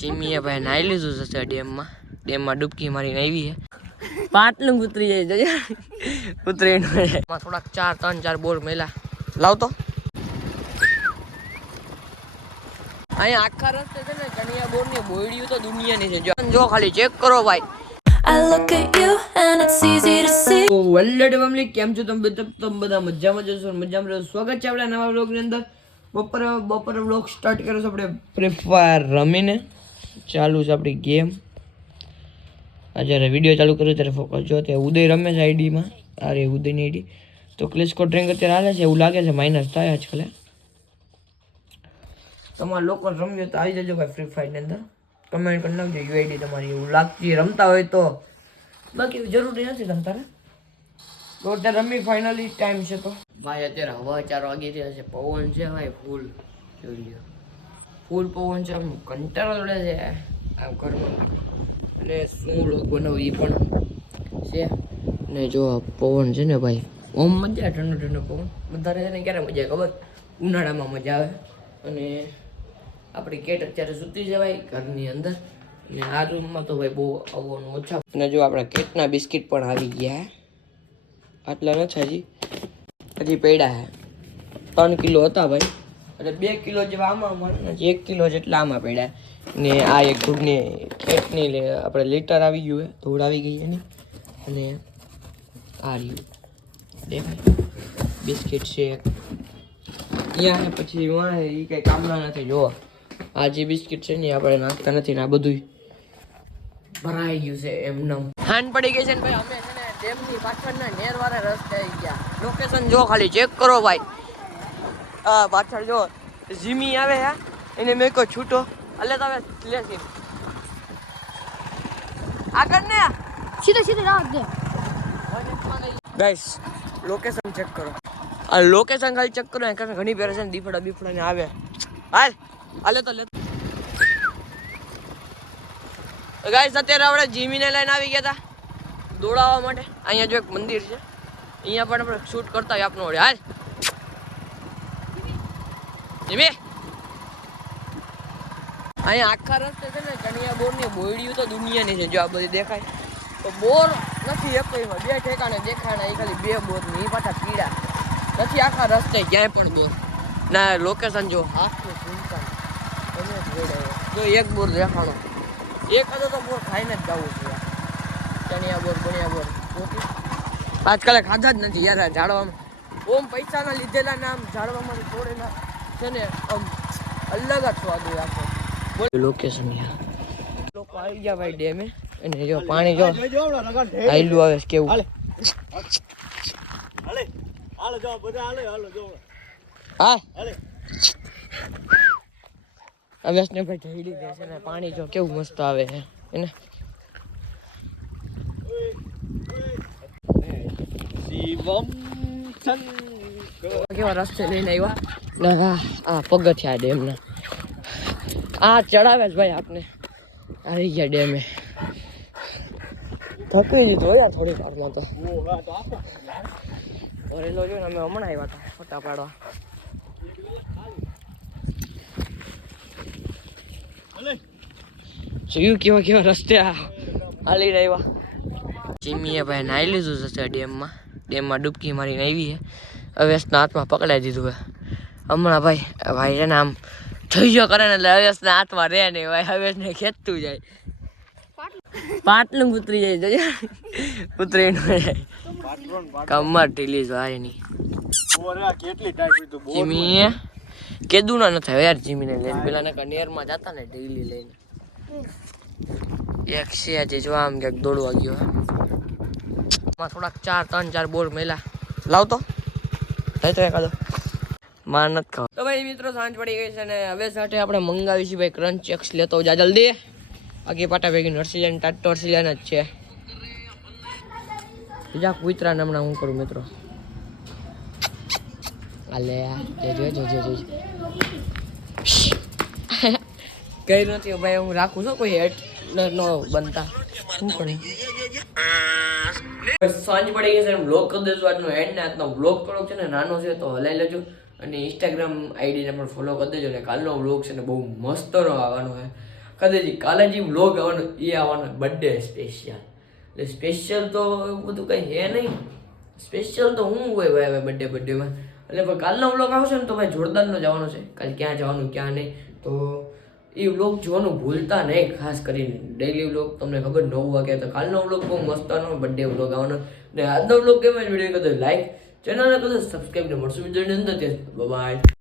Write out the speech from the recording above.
ચીમીએ ભાઈ નાઈ લીધું છે ડેમમાં ડૂબકી મારીને આવી છે પાટલું ઉતરી જાય ઉતરીને થોડાક 3-4 બોર મેલા લાવતો અહીંયા આખા રસ્તે છે ને કનિયા બોર ની બોયડીઓ તો દુનિયાની છે જો ખાલી ચેક કરો ભાઈ I look at you and it's easy to see. તો વેલ્ડે ફેમિલી કેમ છો તમે બધા મજામાં જશો મજામાં રહો સ્વાગત છે આપણા નવા વ્લોગ ની અંદર બપોરે વ્લોગ સ્ટાર્ટ કર્યો છે આપણે ફ્રી ફાયર રમીને ચાલુ છે આપણી ગેમ આ જ્યારે વિડીયો ચાલુ કર્યો ત્યારે ફોકસ જો તે ઉદય રમે છે આઈડીમાં અરે ઉદયની આઈડી તો ક્લેશ કોડ રેન્ક અત્યારે હાલે છે એવું લાગે છે માઇનસ થાય આજકાલ તમારા લોકો રમ્યો તો આવી જજો ભાઈ ફ્રી ફાયર ની અંદર કમેન્ટ કરી નાખજો યુઆઈડી તમારી એવું લાગતી રમતા હોય તો બાકી જરૂરી નથી રમતા તો અત્યારે રમી ફાઇનલી ટાઈમ છે તો ભાઈ અત્યારે હવા 4 વાગી રહ્યા છે પવન છે ભાઈ ફૂલ જોઈ ફૂલ પવન છે આમ કંટાળો પડે છે આમ ઘરમાં અને શું લોક બનાવું એ પણ છે ને જો પવન છે ને ભાઈ ઓમ મજા આવે ઠંડો પવન વધારે છે ને ક્યારે મજા આવે ખબર ઉનાળામાં મજા આવે અને આપણી કેટ અત્યારે સૂતી જવાય ઘરની અંદર અને આ રૂમમાં તો ભાઈ બહુ આવવાનું ઓછા અને જો આપણા કેટના બિસ્કિટ પણ આવી ગયા આટલા નથી હજી પડ્યા 3 કિલો હતા ભાઈ એટલે 2 કિલો જેવા આમાં મળે 1 કિલો જેટલા આમાં પડ્યા ને આ એક ધૂળની કેટની આપણે લીટર આવી ગયું હોય ધૂળ આવી ગઈ એની અને આ રહ્યું દેખાય બિસ્કિટ છે અહીંયા પછી એ કંઈ કામના નથી જોવા આ જે બિસ્કિટ છે ને આપણે નાખતા નથી ને આ બધું ભરાઈ ગયું છે એમને હાન પડી ગઈ છે ને ભાઈ અમે છે ને ડેમની પાછળના નેરવાળા રસ્તે આવી ગયા લોકેશન જો ખાલી ચેક કરો ભાઈ આ પાછળ જો જીમી આવે હે એને મેં કોઈ છૂટો એટલે તમે લેસી આગળ ને સીધે રાખ દે ગાઈસ લોકેશન ચેક કરો આ લોકેશન ખાલી ચેક કરો કારણ ઘણી પેરે છે ને દીફડા ને આવે હાલે તો લે ગાઈસ અત્યારે આપણે જીમીને લઈને આવી ગયા હતા દોડાવવા માટે અહીંયા જો એક મંદિર છે અહીંયા પણ આપણે શૂટ કરતા હોય આપનો હાલ જીમી અહીંયા આખા રસ્તે છે ને કનિયા બોરની બોયડીઓ તો દુનિયાની છે જો આ બધી દેખાય તો બોર નથી એકમાં 2 ઠેકાણે દેખાણા એ ખાલી 2 બોર ની પાછા પીડા નથી આખા રસ્તે ક્યાંય પણ બોર ના લોકેશન જો આખું સુનસાન તમે જો એક બોર દેખાણો એક હતો તો બોર ખાઈને જ જવું છે ચણિયા બોર બણિયા બોર આજકાલ ખાધા જ નથી યાર ઝાડવામાં ઓમ પૈસાના લીધેલા ને આમ ઝાડવામાં તોડેલા છે ને આમ અલગ જ સ્વાદ હોય આખો લોકેશન યાર લોકો આવી ગયા ભાઈ ડેમે અને જો પાણી જો આયલું આવે છે કેવું હાલે જો બધા હાલે જો હા હાલે અવ્યાસને ભાઈ ઢળી દે છે ને પાણી જો કેવું મસ્ત આવે છે એને શિવમ કેવા રસ્તે લઈને આવ્યા આ પગથિયા ડેમના આ ચડાવે છે ભાઈ આપને આવી ગયા ડેમે થકી દીધું યાર થોડી વારમાં તો ભરેલો જો ને અમે હમણાં આવ્યા હતા ફોટા પાડવા જોયું કેવા રસ્તે હાલી રહ્યા ચીમીએ ભાઈ નાઈ લીધું છે ડેમમાં ડૂબકી મારીને આવી છે અવ્યસના હાથમાં પકડાઈ દીધું હે હમણાં ભાઈ છે ને આમ થઈ ગયો કરે ને એટલે અવ્યસના હાથમાં રહે નહીં ભાઈ અવ્યસને ખેંચતું જાય પાટલું ઉતરી જાય ઉતરીને કમર ઢીલી જાય એની ચીમીએ કેદું ના નથી યાર જીમીને લઈને પેલા નકા નેરમાં જતા ને ઢીલી લઈને એક છે આજે જો આમ ક્યાંક દોડવા ગયો થોડાક 3-4 બોર મેલા લાવતો થાય તો એકાદો માર નથી ખાવ તો ભાઈ મિત્રો સાંજ પડી ગઈ છે ને હવે સાથે આપણે મંગાવી છે ભાઈ ક્રંચ ચેક્સ લેતો જા જલ્દી આગે પાટા ભેગી નર્સિલિયન ટાટો નર્સિલિયન જ છે બીજા કુતરા હમણાં હું કરું મિત્રો અલે જો કઈ નથી ભાઈ હું રાખું છું કોઈ હેડ નો બનતા શું કરું સાંજ પડી ગઈ છે વ્લોગ કરી દેજો આજનો એન્ડ ને આજનો વ્લોગ થોડોક છે ને નાનો છે તો હલાઈ લેજો અને ઇન્સ્ટાગ્રામ આઈડીને પણ ફોલો કરી દેજો. અને કાલનો વ્લોગ છે ને બહુ મસ્તનો આવવાનો છે. કદાચ કાલે જે વ્લોગ આવવાનો એ આવવાનો બર્થડે સ્પેશિયલ. એટલે સ્પેશિયલ તો એવું બધું કંઈ હે નહીં. સ્પેશિયલ તો હું હોય ભાઈ બર્થડેમાં. એટલે પણ કાલનો વ્લોગ આવશે ને તો ભાઈ જોરદારનો જવાનો છે. કાલે ક્યાં જવાનું ક્યાં નહીં તો એ વ્લોગ જોવાનું ભૂલતા નહીં. ખાસ કરીને ડેઈલી વ્લોગ તમને ખબર 9 વાગે તો કાલનો વ્લોગ બહુ મસ્તનો બર્થડે વ્લોગ આવવાનો. ને આજનો વ્લોગ કેમ વિડીયો કદાચ લાઈક ચેનલને કદાચ સબસ્ક્રાઈબ ને મળશું વિડીયોની અંદર. બાય.